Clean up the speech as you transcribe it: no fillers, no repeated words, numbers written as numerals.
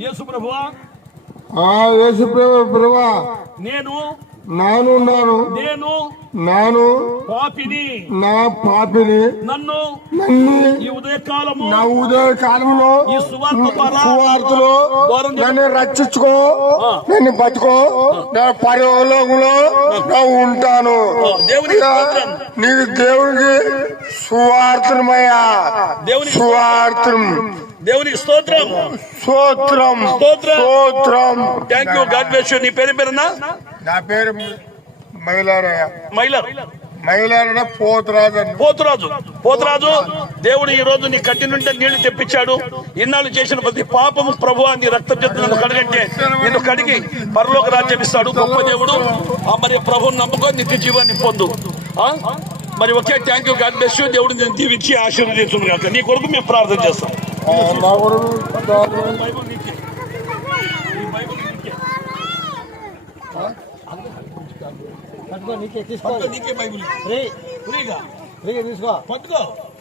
యేసు ప్రభువా, యేసు ప్రభువా, నేను పాపిని, నా పాపిని, నన్ను ఈ ఉదయకాలము నా ఉదయకాలంలో ఈ సువార్తలో నన్ను రక్షించుకో, నన్ను బతుకో, నా పరలోకంలో నా ఉంటాను. నీకు దేవునికి సువార్తమయ్యా, సువార్తం. దేవునికి స్తోత్రం, స్తోత్రం, స్తోత్రం. Thank you. God bless you. నీ పేరేనా? నా పేరు మైలారయ్య పోతురాజు. దేవుడు ఈ రోజు నీ కట్టి నుండి నీళ్లు తెప్పించాడు. ఇన్నాళ్ళు చేసిన ప్రతి పాపము ప్రభువా నీ రక్తం చేత నన్ను కడగంటే నిన్ను కడిగి పరలోక రాజ్యం ఇస్తాడు. గొప్ప దేవుడు. మరి ప్రభువుని నమ్ముకో, నిత్య జీవాన్ని పొందు. మరి okay thank you. God bless you. దేవుడు నేను దీవించి ఆశీర్వదించును గాక. నీ కొరకు మేము ప్రార్థన చేస్తాం. నీకే తీసుకో, ఫ్రీగా తీసుకో, పట్టుకో.